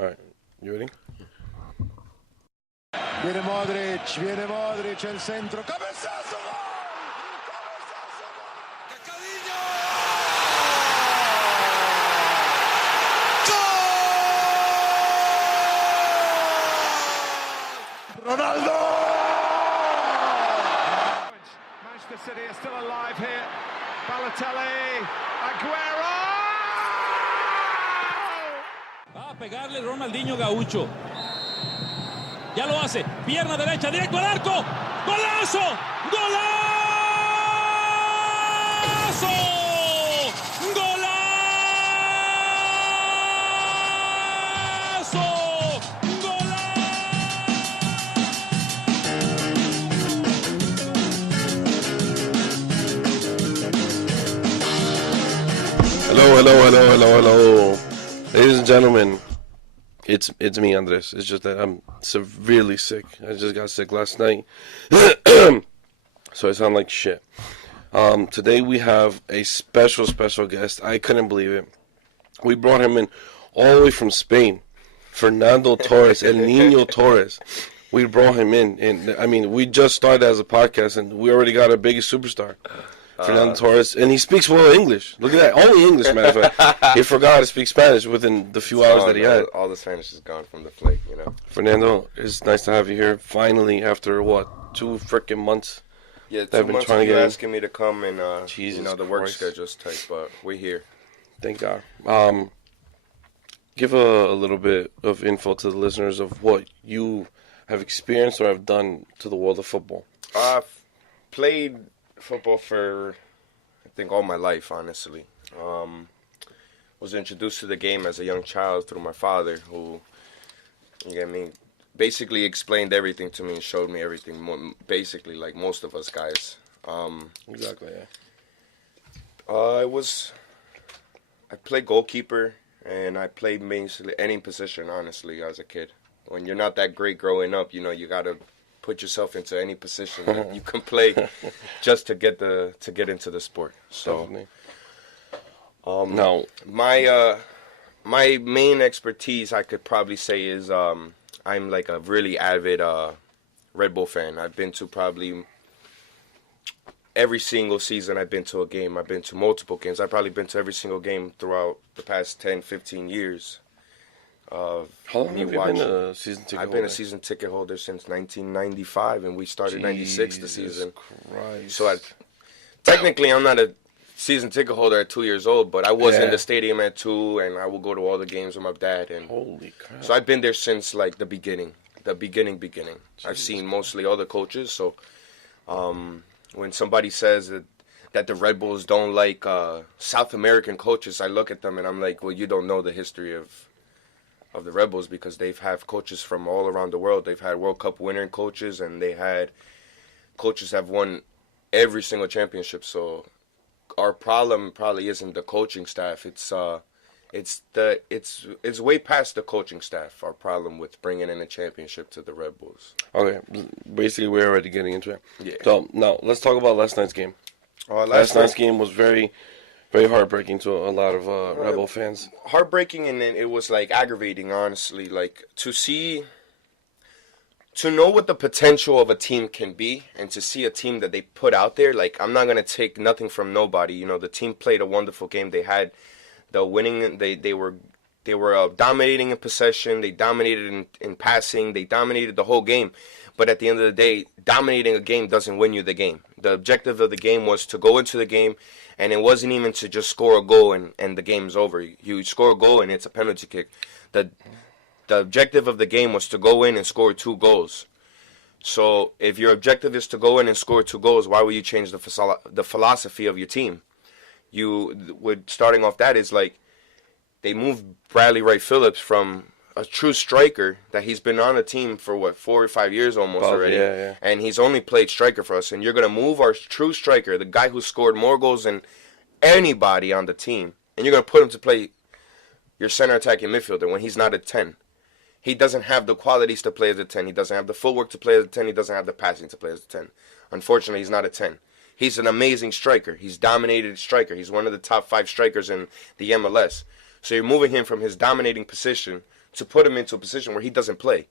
All right, you ready? Viene Modric, el centro, cabezazo, gol! Ronaldo! Manchester City are still alive here. Balotelli, Aguero! Va a pegarle Ronaldinho Gaucho. Ya lo hace. Pierna derecha, directo al arco. ¡Golazo! ¡Golazo! ¡Golazo! Hello. Ladies and gentlemen, it's me, Andres. It's just that I'm severely sick. I just got sick last night, so I sound like shit. Today we have a special guest. I couldn't believe it. We brought him in all the way from Spain. Fernando Torres, El Niño Torres. We brought him in, and I mean, we just started as a podcast, and we already got our biggest superstar. Fernando Torres, and he speaks well English. Look at that, only English, matter of fact. He forgot how to speak Spanish within the few hours that he had. All the Spanish is gone from the flake, you know. Fernando, it's nice to have you here. Finally, after what, 2 freaking months? Yeah, 2 months of you asking me to come, and Jesus the work Christ. schedule's tight, but we're here. Thank God. Give a little bit of info to the listeners of what you have experienced or have done to the world of football. I've played football for, I think, all my life, honestly. Was introduced to the game as a young child through my father, who, you get me, basically explained everything to me and showed me everything, basically, like most of us guys. Exactly, yeah. I played goalkeeper, and I played basically any position, honestly, as a kid. When you're not that great growing up, you know, you got to put yourself into any position that you can play just to get into the sport. So, no, my main expertise, I could probably say, is I'm like a really avid Red Bull fan. I've been to probably every single season. I've been to a game. I've been to multiple games. I've probably been to every single game throughout the past 10, 15 years. How long have you been a season ticket holder? I've been a season ticket holder since 1995, and we started 96 the season. Christ. So technically, I'm not a season ticket holder at 2 years old, but I was in the stadium at 2, and I would go to all the games with my dad. And holy crap! So I've been there since like the beginning. I've seen mostly all the coaches. So when somebody says that the Red Bulls don't like South American coaches, I look at them and I'm like, well, you don't know the history of the Red Bulls, because they've had coaches from all around the world. They've had World Cup winning coaches, and they had coaches have won every single championship. So our problem probably isn't the coaching staff. It's way past the coaching staff. Our problem with bringing in a championship to the Red Bulls. Okay, basically we're already getting into it. Yeah. So now let's talk about last night's game. Last night's game was very, very heartbreaking to a lot of Red Bull fans. Heartbreaking, and it was like aggravating, honestly. Like to know what the potential of a team can be, and to see a team that they put out there. Like, I'm not gonna take nothing from nobody. You know, the team played a wonderful game. They had the winning. They were dominating in possession. They dominated in passing. They dominated the whole game. But at the end of the day, dominating a game doesn't win you the game. The objective of the game was to go into the game, and it wasn't even to just score a goal and the game's over. You score a goal and it's a penalty kick. The objective of the game was to go in and score 2 goals. So if your objective is to go in and score 2 goals, why would you change the philosophy of your team? Starting off that is like, they moved Bradley Wright Phillips from a true striker that he's been on the team for 4 or 5 years almost already. Yeah. And he's only played striker for us. And you're going to move our true striker, the guy who scored more goals than anybody on the team, and you're going to put him to play your center attacking midfielder when he's not a 10. He doesn't have the qualities to play as a 10. He doesn't have the footwork to play as a 10. He doesn't have the passing to play as a 10. Unfortunately, he's not a 10. He's an amazing striker. He's dominated striker. He's one of the top 5 strikers in the MLS. So you're moving him from his dominating position to put him into a position where he doesn't play.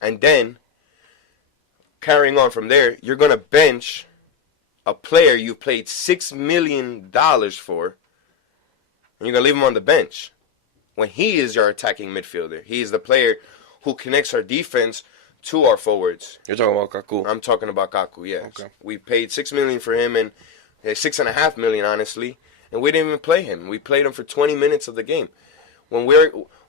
And then, carrying on from there, you're going to bench a player you paid $6 million for, and you're going to leave him on the bench when he is your attacking midfielder. He is the player who connects our defense to our forwards. You're talking about Kaku. I'm talking about Kaku, yes. Okay. We paid $6 million for him, and $6.5 million, honestly, and we didn't even play him. We played him for 20 minutes of the game. When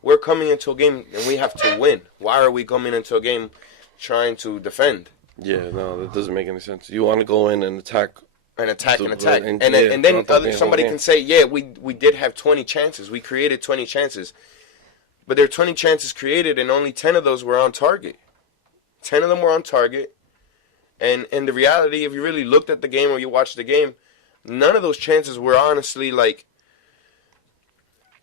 we're coming into a game and we have to win, why are we coming into a game trying to defend? Yeah, no, that doesn't make any sense. You want to go in and attack. And attack. And then throughout somebody can say, yeah, we did have 20 chances. We created 20 chances. But there are 20 chances created, and only 10 of those were on target. 10 of them were on target. And the reality, if you really looked at the game or you watched the game, none of those chances were honestly like,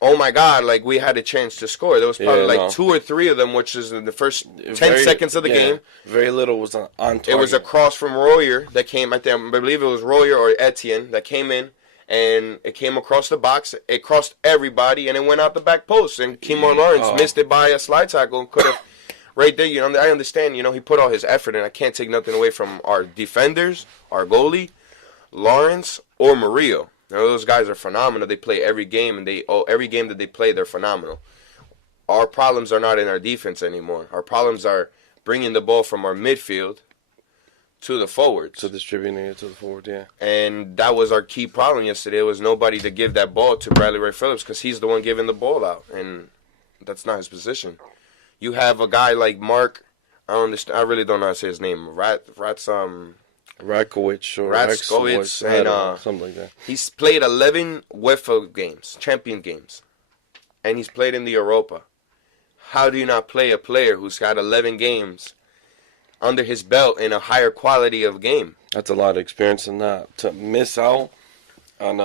oh my God, like we had a chance to score. There was probably 2 or 3 of them, which is in the first 10 seconds of the game. Very little was on target. It was a cross from Royer that came, I believe it was Royer or Etienne that came in, and it came across the box. It crossed everybody, and it went out the back post. And Kemar Lawrence missed it by a slide tackle. Could have, right there, I understand, he put all his effort, and I can't take nothing away from our defenders, our goalie, Lawrence, or Murillo. Now, those guys are phenomenal. They play every game, and every game that they play, they're phenomenal. Our problems are not in our defense anymore. Our problems are bringing the ball from our midfield to the forwards. So distributing it to the forward, yeah. And that was our key problem yesterday. There was nobody to give that ball to Bradley Ray Phillips because he's the one giving the ball out, and that's not his position. You have a guy like Mark. I don't understand. I really don't know how to say his name. Ratkowicz or Ratkowicz, and something like that. He's played 11 UEFA games, champion games, and he's played in the Europa. How do you not play a player who's got 11 games under his belt in a higher quality of game? That's a lot of experience in that. To miss out on,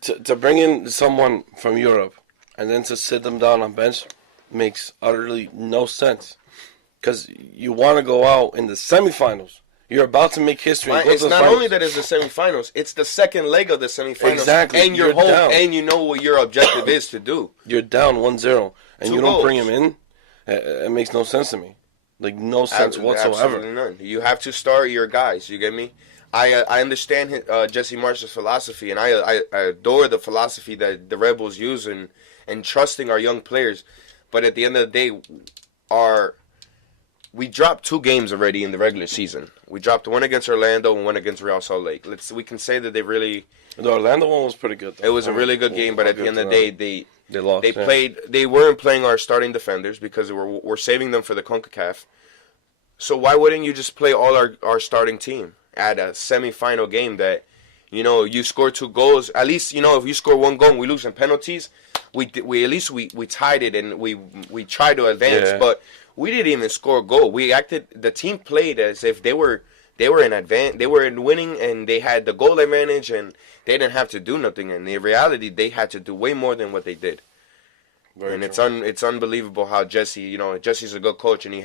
to bring in someone from Europe and then to sit them down on bench makes utterly no sense. Because you want to go out in the semifinals. You're about to make history. It's not only that it's the semifinals; it's the second leg of the semifinals. Exactly. And you're home, down. And you know what your objective is to do. You're down 1-0, and 2 you don't goals. bring him in. It makes no sense to me. Like, no sense whatsoever. Absolutely none. You have to start your guys. You get me? I understand Jesse Marsh's philosophy, and I adore the philosophy that the Rebels use and trusting our young players. But at the end of the day, we dropped 2 games already in the regular season. We dropped one against Orlando and one against Real Salt Lake. We can say that they really. The Orlando one was pretty good, though. It was a really good game, but at the end of the day, they lost. They played. They weren't playing our starting defenders because we're saving them for the CONCACAF. So why wouldn't you just play all our starting team at a semifinal game that, you score 2 goals? At least, if you score 1 goal and we lose in penalties, we at least we tied it and we tried to advance, but we didn't even score a goal. The team played as if they were in advance, they were in winning, and they had the goal advantage, and they didn't have to do nothing. And in reality, they had to do way more than what they did. Very true. It's unbelievable how Jesse, Jesse's a good coach, and he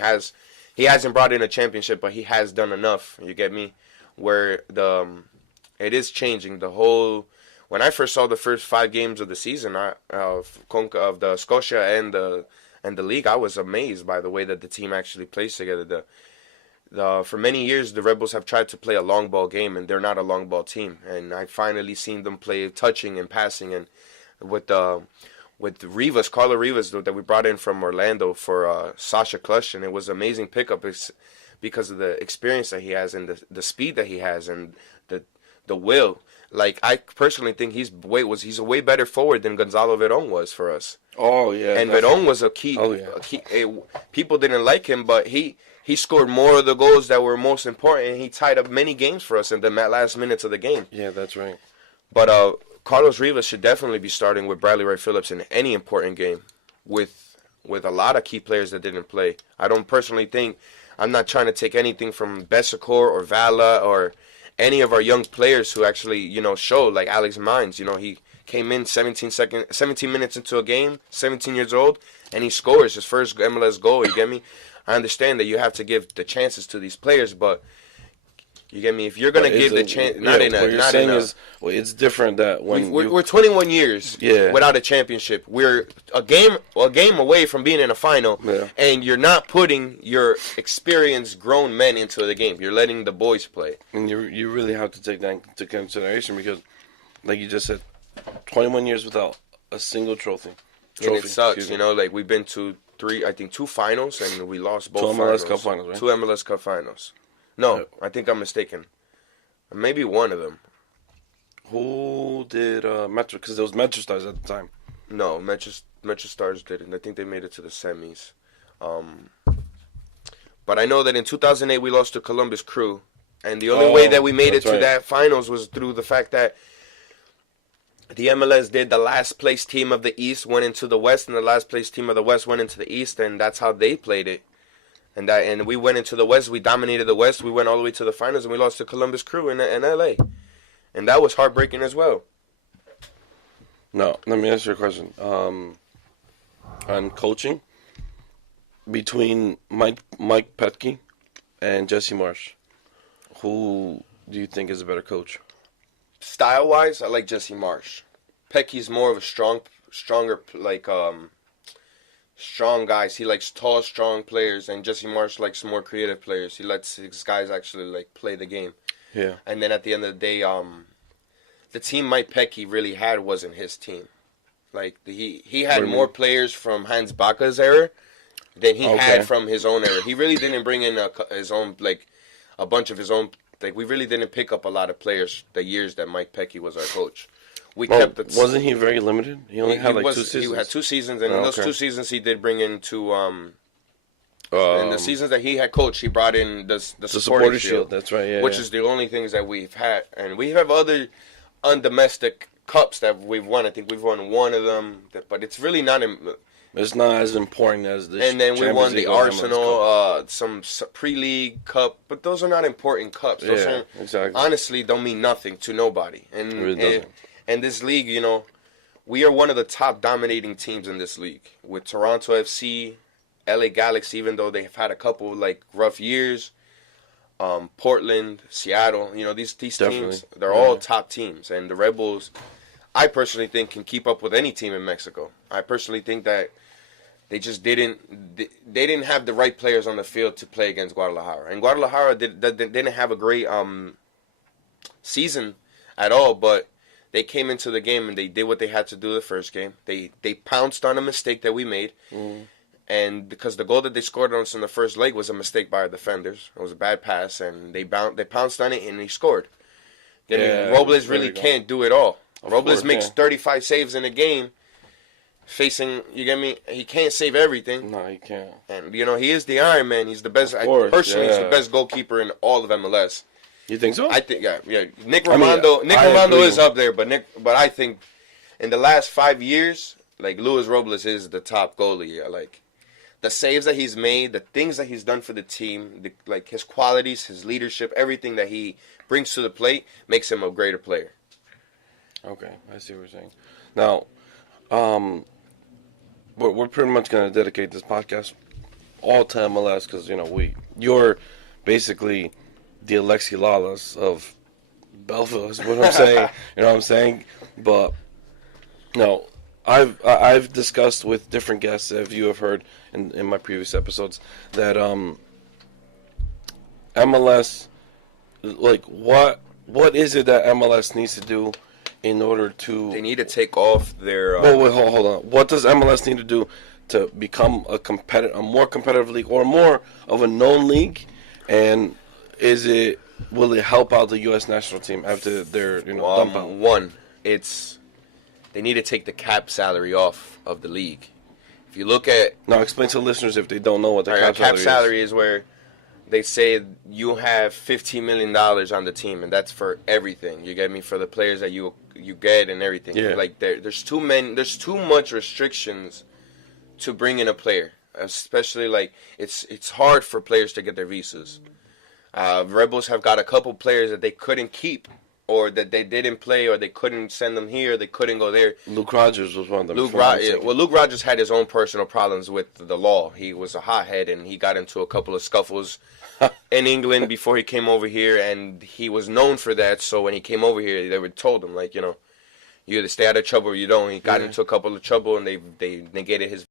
hasn't brought in a championship, but he has done enough. You get me? Where it is changing the whole. When I first saw the first 5 games of the season of the Scotia and the league, I was amazed by the way that the team actually plays together. For many years, the Rebels have tried to play a long ball game, and they're not a long ball team. And I finally seen them play touching and passing, and with Rivas, Carlo Rivas, that we brought in from Orlando for Sasha Klush, and it was an amazing pickup because of the experience that he has and the speed that he has and the will. Like, I personally think he's a way better forward than Gonzalo Verón was for us. Oh yeah, and Verón was a key. Oh, yeah. People didn't like him, but he scored more of the goals that were most important, and he tied up many games for us in the last minutes of the game. Yeah, that's right. But Carlos Rivas should definitely be starting with Bradley Ray Phillips in any important game, with a lot of key players that didn't play. I don't personally think. I'm not trying to take anything from Besicor or Vala or any of our young players who actually, show, like Alex Mines. He came in 17 minutes into a game, 17 years old, and he scores his first MLS goal. You get me? I understand that you have to give the chances to these players, but You get me? If you're gonna give the chance, not in a. It's different that when we're 21 years without a championship. We're a game away from being in a final, and you're not putting your experienced grown men into the game. You're letting the boys play. And you really have to take that into consideration because, like you just said, 21 years without a single trophy. And it sucks, like we've been to two finals, and we lost both. Two MLS Cup finals, right? Two MLS Cup finals. No, I think I'm mistaken. Maybe one of them. Who did Metro? Because it was Metro Stars at the time. No, Metro Stars didn't. I think they made it to the semis. But I know that in 2008 we lost to Columbus Crew, and the only way that we made it to that finals was through the fact that the MLS did the last place team of the East went into the West, and the last place team of the West went into the East, and that's how they played it. And we went into the West. We dominated the West. We went all the way to the finals, and we lost to Columbus Crew in L.A. And that was heartbreaking as well. Now, let me ask you a question. On coaching, between Mike Petke and Jesse Marsh, who do you think is a better coach? Style-wise, I like Jesse Marsh. Petke's more of a stronger, strong guys. He likes tall, strong players, and Jesse Marsh likes more creative players. He lets his guys actually play the game. Yeah. And then at the end of the day, the team Mike Petke really had wasn't his team. Like he had more players from Hans Baca's era than he had from his own era. He really didn't bring in his own a bunch of his own. We really didn't pick up a lot of players the years that Mike Petke was our coach. Wasn't he very limited? He only had 2 seasons. He had 2 seasons, and in those 2 seasons, he did bring in two. In the seasons that he had coached, he brought in the supporter shield. That's right, which is the only things that we've had, and we have other undomestic cups that we've won. I think we've won one of them, but it's really not. It's not as important as this. And then we won the Arsenal, some pre-league cup, but those are not important cups. Those exactly. Honestly, don't mean nothing to nobody. And it really doesn't. And this league, we are one of the top dominating teams in this league. With Toronto FC, LA Galaxy, even though they've had a couple rough years, Portland, Seattle, these teams, they're all top teams. And the Red Bulls, I personally think, can keep up with any team in Mexico. I personally think that they just didn't have the right players on the field to play against Guadalajara. And Guadalajara didn't have a great season at all, but they came into the game and they did what they had to do the first game. They pounced on a mistake that we made. And because the goal that they scored on us in the first leg was a mistake by our defenders. It was a bad pass, and they pounced on it, and they scored. Robles really can't do it all. Robles makes 35 saves in a game. You get me? He can't save everything. No, he can't. And, he is the Iron Man. He's the best. Personally, he's the best goalkeeper in all of MLS. You think so? I think, yeah. Nick Romando is up there, but I think in the last 5 years, Luis Robles is the top goalie. The saves that he's made, the things that he's done for the team, his qualities, his leadership, everything that he brings to the plate makes him a greater player. Okay, I see what you're saying. Now, we're pretty much going to dedicate this podcast all to MLS because, you're basically the Alexi Lalas of Belleville is what I'm saying. You know what I'm saying? But, no, I've discussed with different guests, if you have heard in my previous episodes, that MLS, what is it that MLS needs to do in order to... They need to take off their... wait, hold on. What does MLS need to do to become a more competitive league or more of a known league? And will it help out the U.S. national team after their dump out? One, they need to take the cap salary off of the league. If you look at... Now, explain to listeners if they don't know what the cap salary is. Where they say you have $15 million on the team, and that's for everything. You get me? For the players that you get and everything. Yeah. There's too much restrictions to bring in a player. Especially, it's hard for players to get their visas. Rebels have got a couple players that they couldn't keep or that they didn't play, or they couldn't send them here, they couldn't go there. Luke Rogers was one of them. Luke Rogers had his own personal problems with the law. He was a hothead, and he got into a couple of scuffles in England before he came over here, and he was known for that. So when he came over here, they were told him, like, you either stay out of trouble or you don't. He got into a couple of trouble, and they negated his